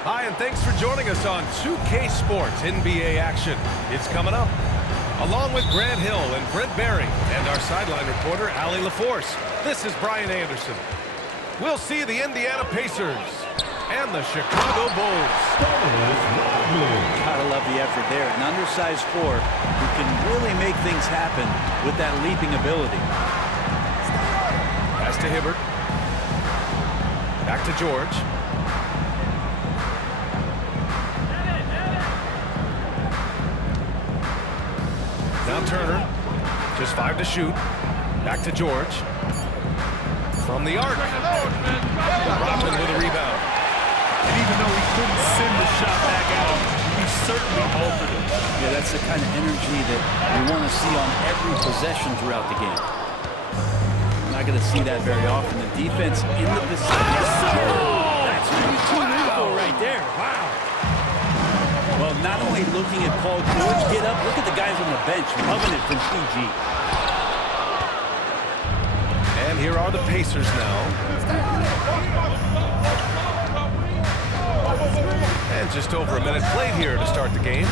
Hi, and thanks for joining us on 2K Sports NBA action. It's coming up. Along with Grant Hill and Brent Barry and our sideline reporter, Allie LaForce, this is Brian Anderson. We'll see the Indiana Pacers and the Chicago Bulls. Gotta love the effort there. An undersized four who can really make things happen with that leaping ability. Pass to Hibbert. Back to George. Now Turner, just 5 to shoot. Back to George. From the arc. Rodman with a rebound. And even though he couldn't send the shot back out, he certainly altered it. Yeah, that's the kind of energy that you want to see on every possession throughout the game. Not going to see that very often. The defense in the vicinity. Yes, sir! That's really too lethal right there. Wow. Well, not only looking at Paul George get up, look at the guys on the bench loving it from PG. And here are the Pacers now. And just over a minute played here to start the game.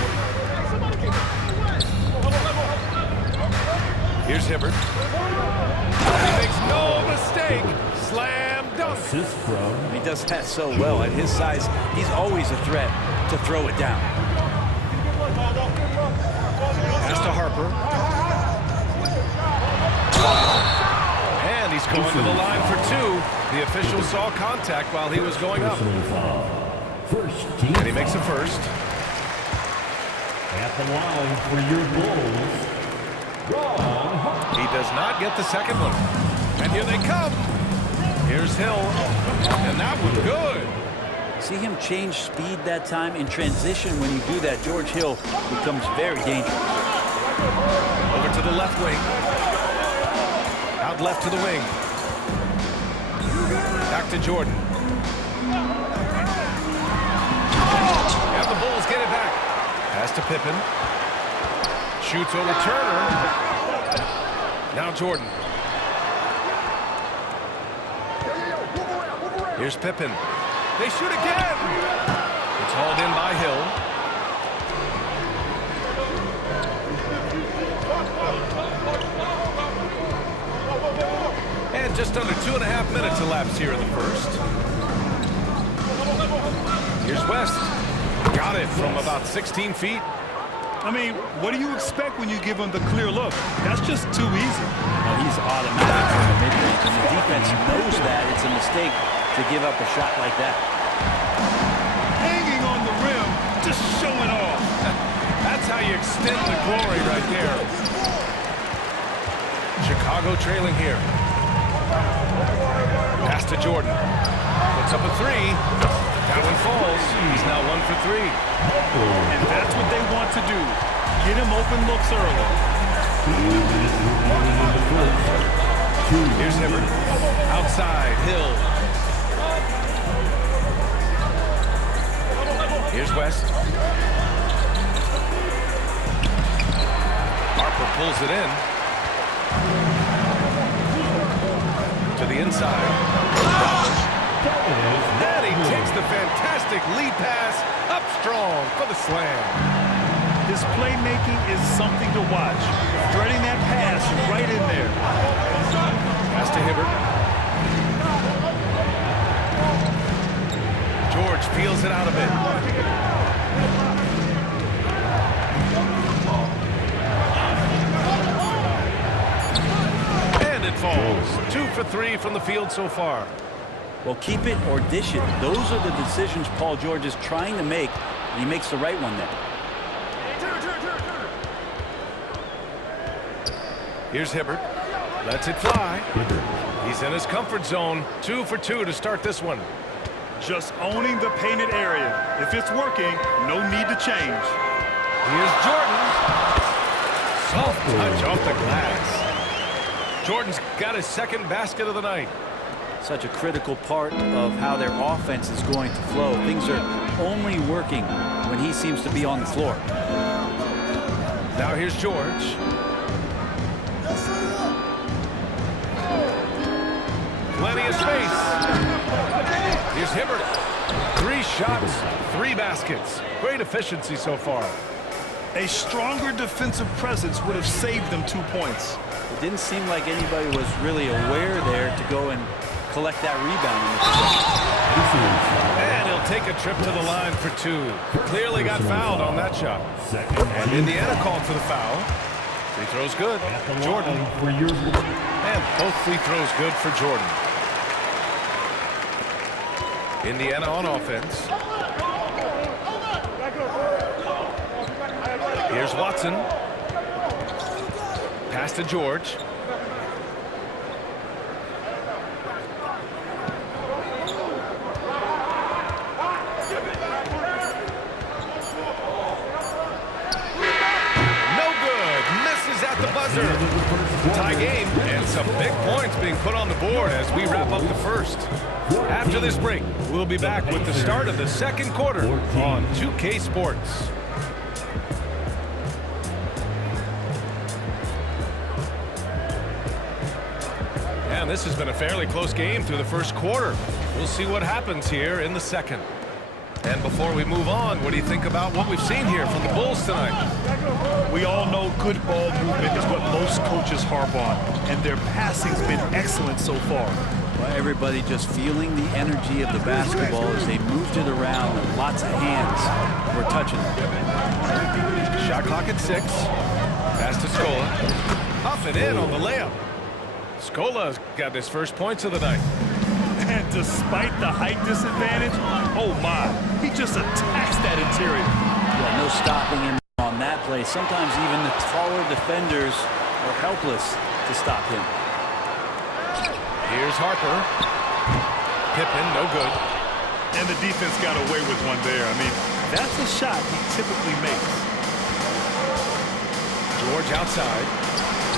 Here's Hibbert. He makes no mistake. Slam dunk. He does that so well. At his size, he's always a threat to throw it down. Pass to Harper. And he's going to the line for 2. The official saw contact while he was going up. And he makes a first. At the line for your Bulls, Ron. He does not get the second one. And here they come. Here's Hill. And that was good. See him change speed that time in transition. When you do that, George Hill becomes very dangerous. Over to the left wing. Out left to the wing. Back to Jordan. And the Bulls get it back. Pass to Pippen. Shoots over Turner. Now Jordan. Here's Pippen. They shoot again. It's hauled in by Hill. And just under 2.5 minutes elapsed here in the first. Here's West. Got it from about 16 feet. I mean, what do you expect when you give him the clear look? That's just too easy. Well, he's automatic from the mid-range, and the defense knows that it's a mistake to give up a shot like that. Hanging on the rim, just showing off. That's how you extend the glory right there. Chicago trailing here. Pass to Jordan. Puts up a 3. That one falls. He's now 1 for 3. And that's what they want to do. Get him open looks early. Here's Hibbert. Outside, Hill. Here's West. Harper pulls it in. To the inside. And he takes the fantastic lead pass up strong for the slam. His playmaking is something to watch. Threading that pass right in there. Pass to Hibbert. George peels it out a bit. And it falls. 2 for 3 from the field so far. Well, keep it or dish it. Those are the decisions Paul George is trying to make, and he makes the right one there. Here's Hibbert. Lets it fly. He's in his comfort zone. 2 for 2 to start this one. Just owning the painted area. If it's working, no need to change. Here's Jordan. Soft touch off the glass. Jordan's got his second basket of the night. Such a critical part of how their offense is going to flow. Things are only working when he seems to be on the floor. Now here's George. Plenty of space. Here's Hibbert. 3 shots, 3 baskets. Great efficiency so far. A stronger defensive presence would have saved them 2 points. It didn't seem like anybody was really aware there to go and collect that rebound in the possession. And he'll take a trip to the line for 2. Clearly got fouled on that shot. And Indiana called for the foul. Free throw's good. Jordan. And both free throws good for Jordan. Indiana on offense. Here's Watson. Pass to George. Tie game and some big points being put on the board as we wrap up the first. After this break, we'll be back with the start of the second quarter on 2K Sports. And this has been a fairly close game through the first quarter. We'll see what happens here in the second. And before we move on, what do you think about what we've seen here from the Bulls tonight? We all know good ball movement is what most coaches harp on, and their passing's been excellent so far. Well, everybody just feeling the energy of the basketball as they moved it around, and lots of hands were touching it. Shot clock at 6. Pass to Scola. Up and in on the layup. Scola's got his first points of the night. And despite the height disadvantage, oh my, he just attacks that interior. Yeah, no stopping him on that play. Sometimes even the taller defenders are helpless to stop him. Here's Harper. Pippen, no good. And the defense got away with one there. I mean, that's a shot he typically makes. George outside.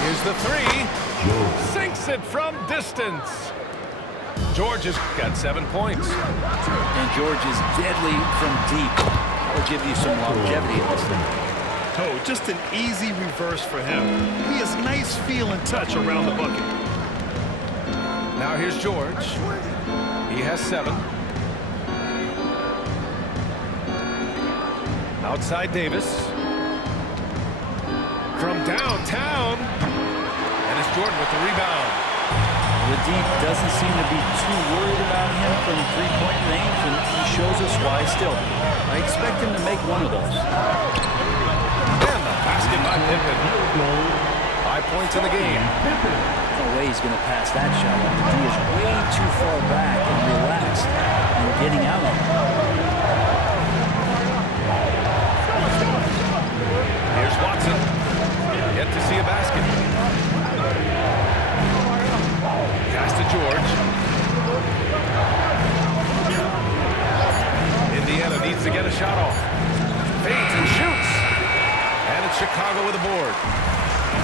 Here's the 3. Sinks it from distance. George has got 7 points. And George is deadly from deep. That'll give you some longevity in this thing. Oh, just an easy reverse for him. He has nice feel and touch around the bucket. Now here's George. He has 7. Outside Davis. From downtown. And it's Jordan with the rebound. The deep doesn't seem to be too worried about him from three-point range, and he shows us why still. I expect him to make one of those. And the basket by Pippen. 5 points in the game. No way he's going to pass that shot. He is way too far back and relaxed and getting out on it. Here's Watson. Yet to see a basket. Pass to George. Indiana needs to get a shot off. Fades and shoots. And it's Chicago with a board.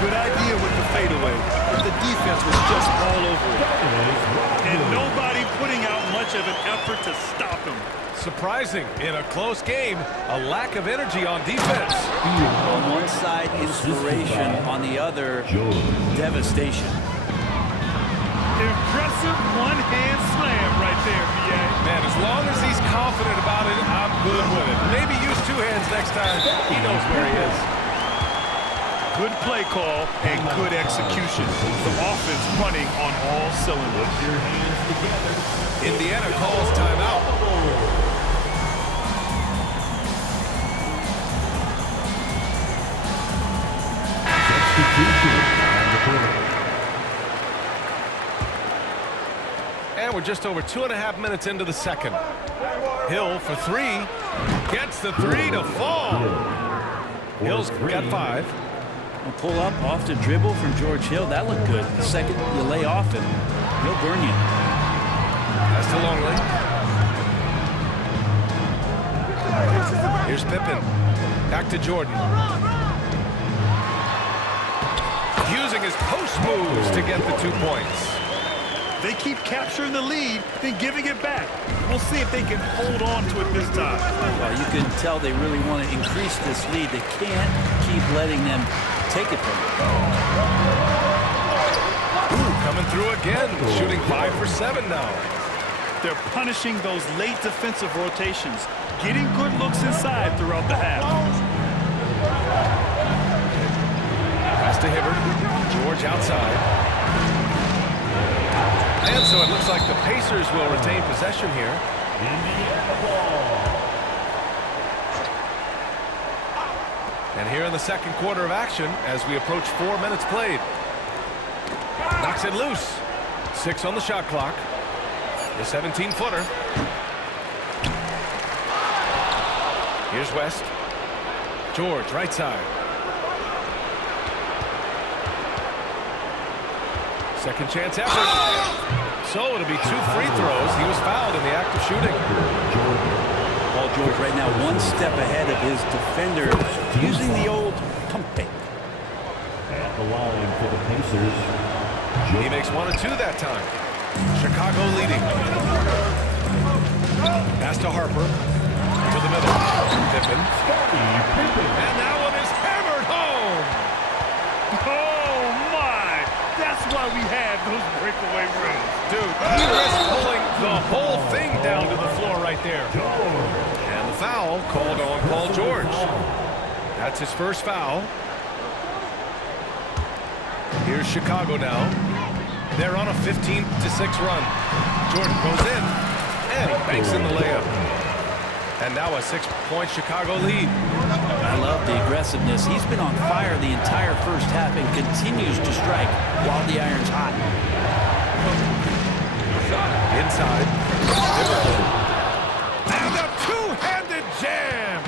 Good idea with the fadeaway, but the defense was just all over it. And nobody putting out much of an effort to stop him. Surprising in a close game, a lack of energy on defense. On one side, inspiration. On the other, devastation. Impressive one-hand slam right there, VA. Man, as long as he's confident about it, I'm good with it. Maybe use 2 hands next time. He knows where he is. Good play call and good execution. The offense running on all cylinders. Indiana calls timeout. And we're just over 2.5 minutes into the second. Hill for 3. Gets the 3 to fall. Hill's got 5. A pull up off the dribble from George Hill. That looked good. The second you lay off him, he'll burn you. Pass to Longley. Here's Pippen. Back to Jordan. Using his post moves to get the 2 points. They keep capturing the lead, then giving it back. We'll see if they can hold on to it this time. Well, you can tell they really want to increase this lead. They can't keep letting them take it from them. Ooh, coming through again, shooting 5 for 7 now. They're punishing those late defensive rotations, getting good looks inside throughout the half. Pass to Hibbert. George outside. And so it looks like the Pacers will retain possession here. And here in the second quarter of action as we approach 4 minutes played. Knocks it loose. 6 on the shot clock. The 17-footer. Here's West. George, right side. Second chance effort. So it'll be 2 free throws. He was fouled in the act of shooting. Paul George right now 1 step ahead of his defender, using the old pump fake. At the line for the Pacers. He makes 1 of 2 that time. Chicago leading. Pass to Harper. To the middle. Pippen. And that one is hammered home. Oh, my. That's why we have those breakaway runs. Dude, he risked pulling the whole thing down to the floor right there. And the foul called on Paul George. That's his first foul. Here's Chicago now. They're on a 15-6 run. Jordan goes in, and he banks in the layup. And now a 6-point Chicago lead. I love the aggressiveness. He's been on fire the entire first half and continues to strike while the iron's hot. Inside. And a two-handed jam.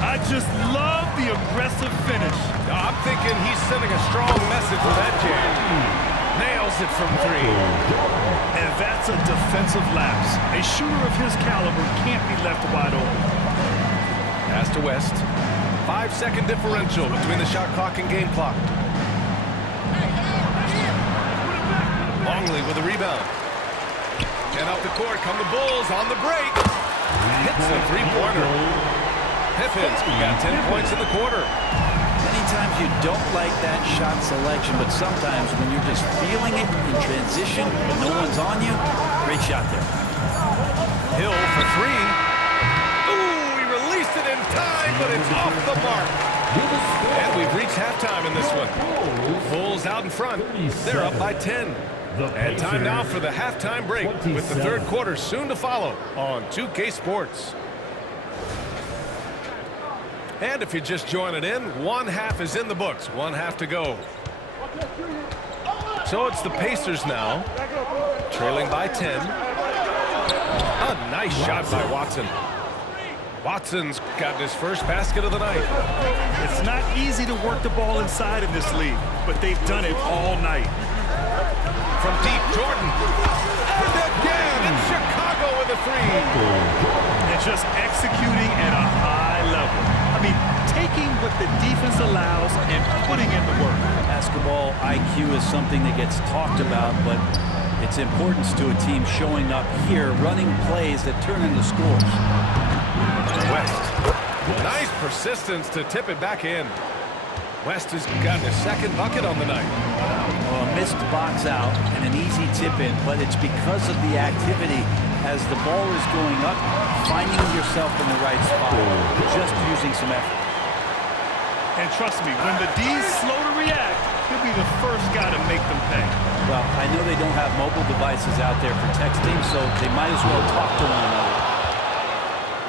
I just love the aggressive finish. Now, I'm thinking he's sending a strong message with that jam. Nails it from 3. And that's a defensive lapse. A shooter of his caliber can't be left wide open. Pass to West. 5-second differential between the shot clock and game clock. Longley with a rebound. And up the court come the Bulls on the break. Hits a three-pointer. Pippin's got 10 points in the quarter. Many times you don't like that shot selection, but sometimes when you're just feeling it in transition and no one's on you, great shot there. Hill for 3. Ooh, he released it in time, but it's off the mark. And we've reached halftime in this one. Bulls out in front. They're up by 10. And time now for the halftime break with the third quarter soon to follow on 2K Sports. And if you're just joining in, 1 half is in the books. 1 half to go. So it's the Pacers now, trailing by 10. A nice shot by Watson. Watson's gotten his first basket of the night. It's not easy to work the ball inside in this league, but they've done it all night. From deep, Jordan. And again, it's Chicago with a 3. And just executing at a high level. I mean, taking what the defense allows and putting in the work. Basketball IQ is something that gets talked about, but its importance to a team showing up here, running plays that turn into scores. West. Nice persistence to tip it back in. West has gotten his second bucket on the night. Well, a missed box out and an easy tip in, but it's because of the activity as the ball is going up, finding yourself in the right spot, just using some effort. And trust me, when the D's slow to react, he'll be the first guy to make them pay. Well, I know they don't have mobile devices out there for texting, so they might as well talk to one another.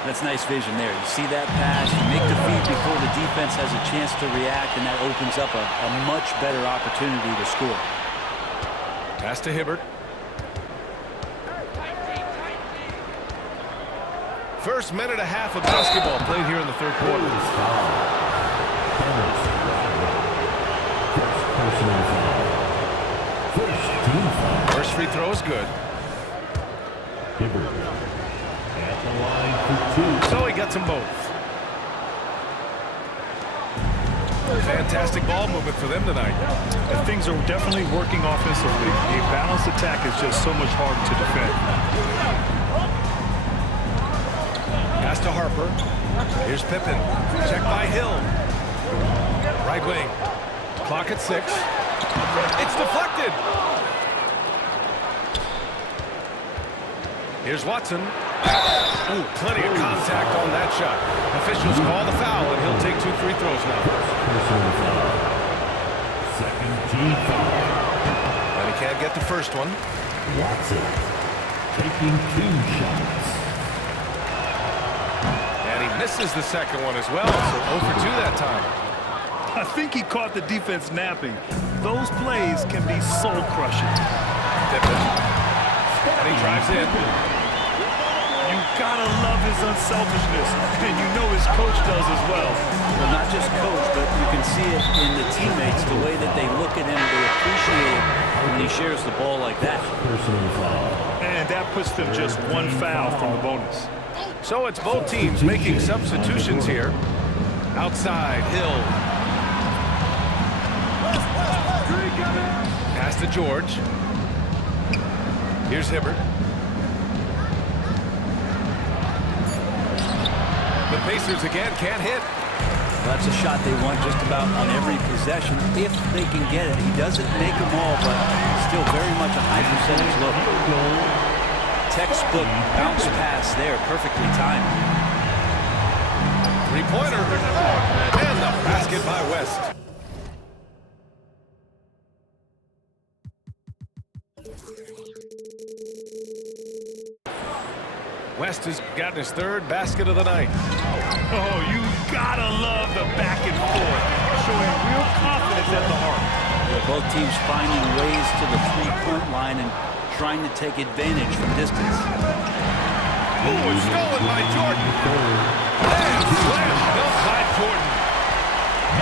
That's nice vision there. You see that pass, you make the feed before the defense has a chance to react, and that opens up a much better opportunity to score. Pass to Hibbert. First minute and a half of basketball played here in the third quarter. First free throw is good. At the line for 2. So he gets them both. Fantastic ball movement for them tonight. And things are definitely working offensively. A balanced attack is just so much harder to defend. Pass to Harper. Here's Pippen. Check by Hill. Right wing. Clock at 6. It's deflected. Here's Watson. Ooh, plenty of contact on that shot. Officials call the foul, and he'll take 2 free throws now. Personal foul. Second team foul. And he can't get the first one. Watson taking 2 shots. And he misses the second one as well, so 0 for 2 that time. I think he caught the defense napping. Those plays can be soul-crushing. And he drives in. You gotta love his unselfishness, and you know his coach does as well. Well, not just coach, but you can see it in the teammates, the way that they look at him, they appreciate it when he shares the ball like that. Personal foul. And that puts them just 1 foul from the bonus. So it's both teams making substitutions here. Outside, Hill. Pass to George. Here's Hibbert. The Pacers again can't hit. That's a shot they want just about on every possession if they can get it. He doesn't make them all, but still very much a high percentage look. Textbook bounce pass there, perfectly timed. 3-pointer. And the basket by West. West has gotten his 3rd basket of the night. Oh, you gotta love the back and forth, showing real confidence at the arc. Both teams finding ways to the 3-point line and trying to take advantage from distance. Ooh, it's stolen by Jordan. And slam dunk by Jordan.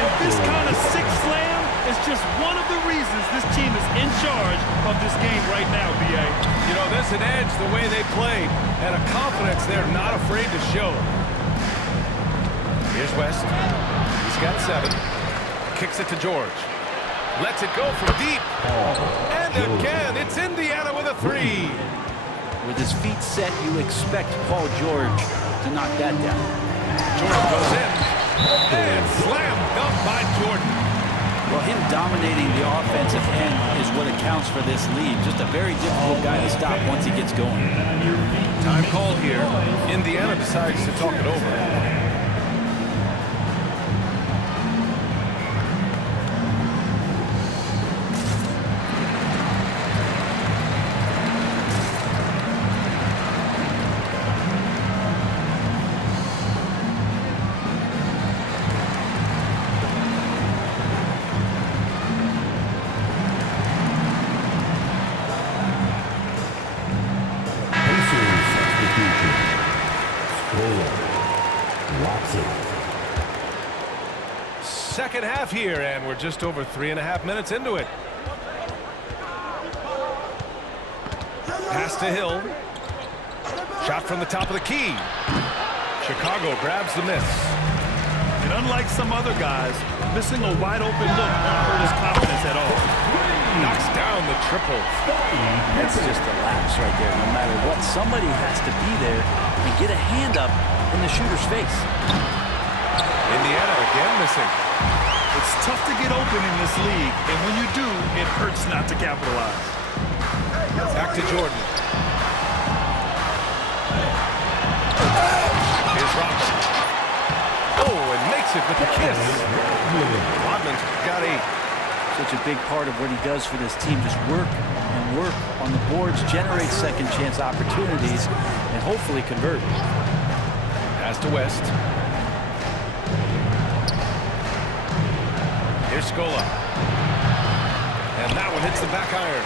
And this kind of sick slam is just one of the reasons this team is in charge of this game right now, B.A. You know, there's an edge the way they played and a confidence they're not afraid to show. Here's West. He's got 7. Kicks it to George. Lets it go from deep. And again, it's Indiana with a 3. With his feet set, you expect Paul George to knock that down. Jordan goes in. And slam dunk by Jordan. Well, him dominating the offensive end is what accounts for this lead. Just a very difficult guy to stop once he gets going. Time called here. Indiana decides to talk it over. Second half here, and we're just over 3.5 minutes into it. Pass to Hill. Shot from the top of the key. Chicago grabs the miss. And unlike some other guys, missing a wide open look won't hurt his confidence at all. Knocks down the triple. That's just a lapse right there. No matter what, somebody has to be there and get a hand up in the shooter's face. Indiana again missing. It's tough to get open in this league, and when you do, it hurts not to capitalize. Back to Jordan. Here's Rodman. Oh, and makes it with the kiss. Rodman's got 8. Such a big part of what he does for this team. Just work and work on the boards, generate second chance opportunities, and hopefully convert. Pass to West. Here's Scola. And that one hits the back iron.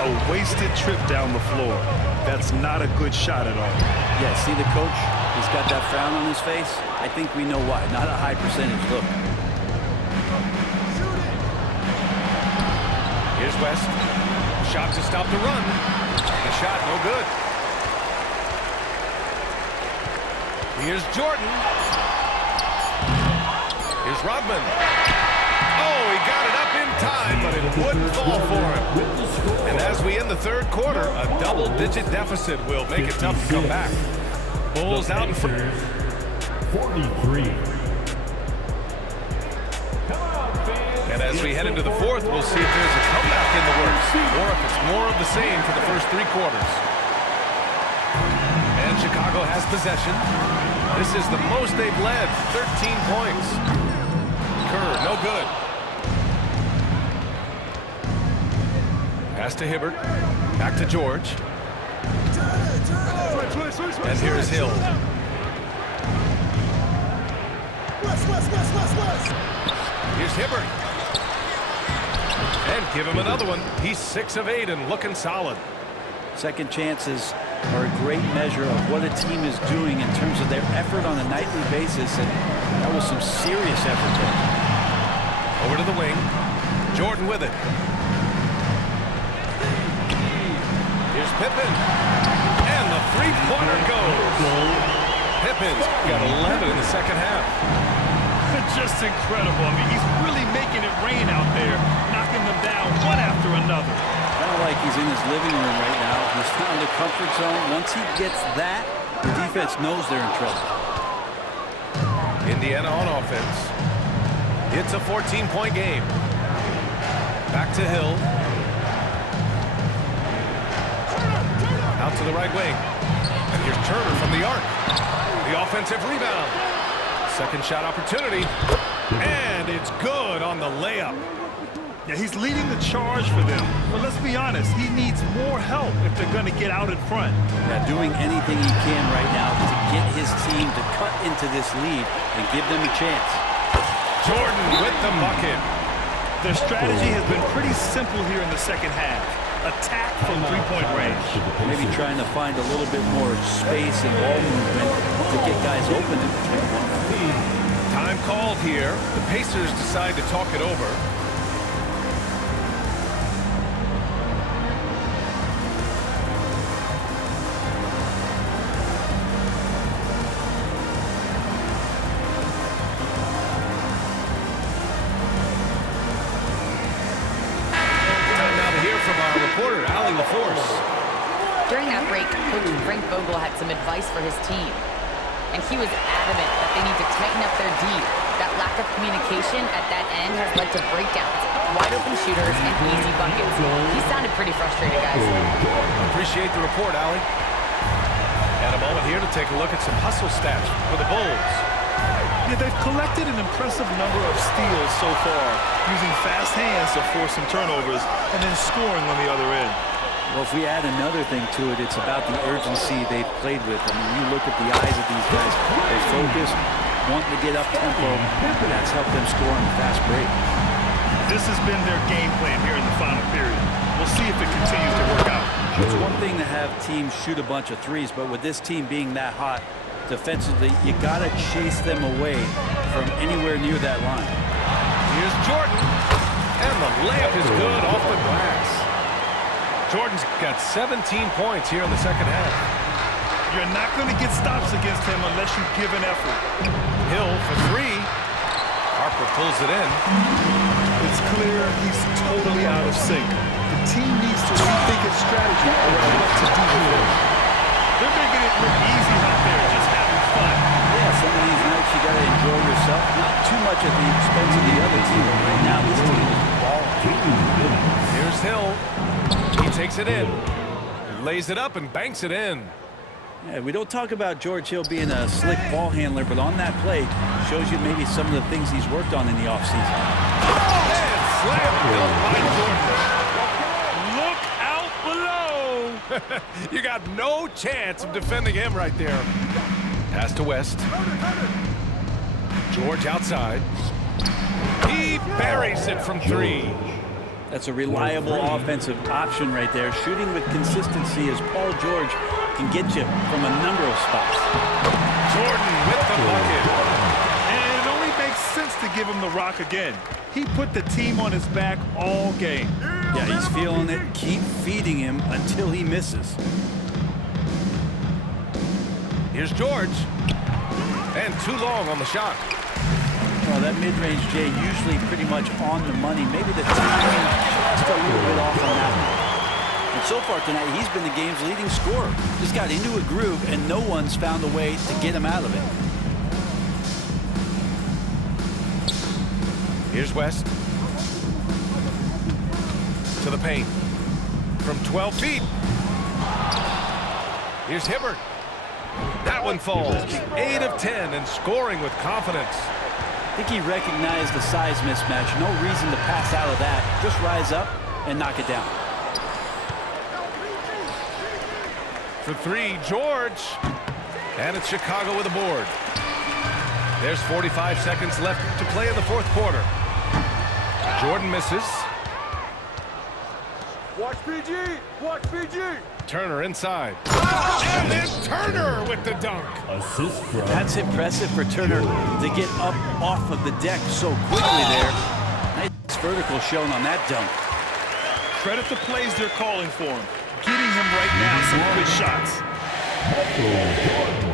A wasted trip down the floor. That's not a good shot at all. Yeah, see the coach? He's got that frown on his face. I think we know why. Not a high percentage look. Here's West. Shot to stop the run. The shot no good. Here's Jordan. Here's Rodman. Oh, he got it up in time, but it wouldn't fall for him. And as we end the third quarter, a double-digit deficit will make it tough to come back. Bulls out in front. 43. And as we head into the fourth, we'll see if there's a comeback in the works, or if it's more of the same for the first 3 quarters. Chicago has possession. This is the most they've led, 13 points. Kerr, no good. Pass to Hibbert. Back to George. And here's Hill. Here's Hibbert. And give him another one. He's 6 of 8 and looking solid. Second chances are a great measure of what a team is doing in terms of their effort on a nightly basis, and that was some serious effort there. Over to the wing. Jordan with it. Here's Pippen. And the three-pointer goes. Pippin's got 11 in the second half. Just incredible. I mean, he's really making it rain out there, knocking them down one after another. Kind of like he's in his living room right now. He's found a comfort zone. Once he gets that, the defense knows they're in trouble. Indiana on offense. It's a 14-point game. Back to Hill. Out to the right wing. And here's Turner from the arc. The offensive rebound. Second shot opportunity. And it's good on the layup. Yeah, he's leading the charge for them. But let's be honest, he needs more help if they're going to get out in front. Yeah, doing anything he can right now to get his team to cut into this lead and give them a chance. Jordan with the bucket. Their strategy has been pretty simple here in the second half. Attack from three-point range. Maybe trying to find a little bit more space and ball movement to get guys open in the three-point range. Time called here. The Pacers decide to talk it over. Reporter Allie LaForce. During that break, Coach Frank Vogel had some advice for his team, and he was adamant that they need to tighten up their D. That lack of communication at that end has led to breakdowns, wide open shooters, and easy buckets. He sounded pretty frustrated, guys. Appreciate the report, Allie. And a moment here to take a look at some hustle stats for the Bulls. Yeah, they've collected an impressive number of steals so far, using fast hands to force some turnovers and then scoring on the other end. Well, if we add another thing to it, it's about the urgency they've played with. I mean, you look at the eyes of these guys. They're focused, wanting to get up tempo. That's helped them score on the fast break. This has been their game plan here in the final period. We'll see if it continues to work out. It's one thing to have teams shoot a bunch of threes, but with this team being that hot, defensively, you got to chase them away from anywhere near that line. Here's Jordan, and the layup is good off the glass. Jordan's got 17 points here in the second half. You're not going to get stops against him unless you give an effort. Hill for three. Harper pulls it in. It's clear he's totally out of sync. The team needs to rethink its strategy around what to do with him. They're making it look easy out there, just having fun. Yeah, some of these nights you got to enjoy yourself, not too much at the expense of the other team. But right now, this team is balling. Here's Hill. He takes it in. He lays it up and banks it in. Yeah, we don't talk about George Hill being a slick ball handler, but on that play, shows you maybe some of the things he's worked on in the offseason. And slam dunk by Look out below. Jordan. You got no chance of defending him right there. Pass to West. George outside. He buries it from three. That's a reliable offensive option right there. Shooting with consistency as Paul George can get you from a number of spots. Jordan with the bucket. And it only makes sense to give him the rock again. He put the team on his back all game. Yeah, he's feeling it. Keep feeding him until he misses. Here's George. And too long on the shot. Well, that mid-range, Jay, usually pretty much on the money. Maybe the timing just a little bit off on that one. And so far tonight, he's been the game's leading scorer. Just got into a groove, and no one's found a way to get him out of it. Here's West. To the paint. From 12 feet. Here's Hibbert. that one falls. 8 of 10 and scoring with confidence. I think he recognized the size mismatch. No reason to pass out of that. Just rise up and knock it down. For three, George. And it's Chicago with a board. There's 45 seconds left to play in the fourth quarter. Jordan misses. Watch PG! Watch PG! Turner inside. And then Turner with the dunk. Assist from That's impressive for Turner to get up off of the deck so quickly there. Nice vertical shown on that dunk. Credit the plays they're calling for him. Getting him right now some good shots. Michael Jordan.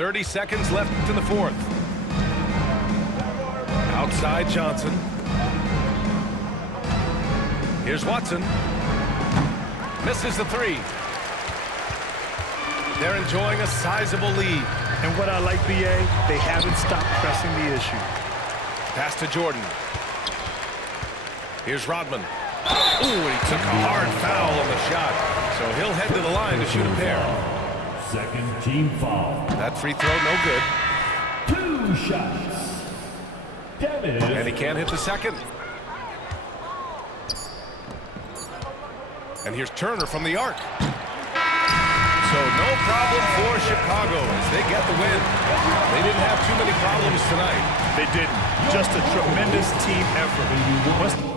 .30 seconds left in the fourth. Outside Johnson. Here's Watson. Misses the three. They're enjoying a sizable lead. And what I like, BA, they haven't stopped pressing the issue. Pass to Jordan. Here's Rodman. Ooh, and he took a hard foul on the shot. So he'll head to the line to shoot a pair. Second team foul. That free throw, no good. 2 shots. Dennis. And he can't hit the second. And here's Turner from the arc. So no problem for Chicago as they get the win. They didn't have too many problems tonight. They didn't. Just a tremendous team effort.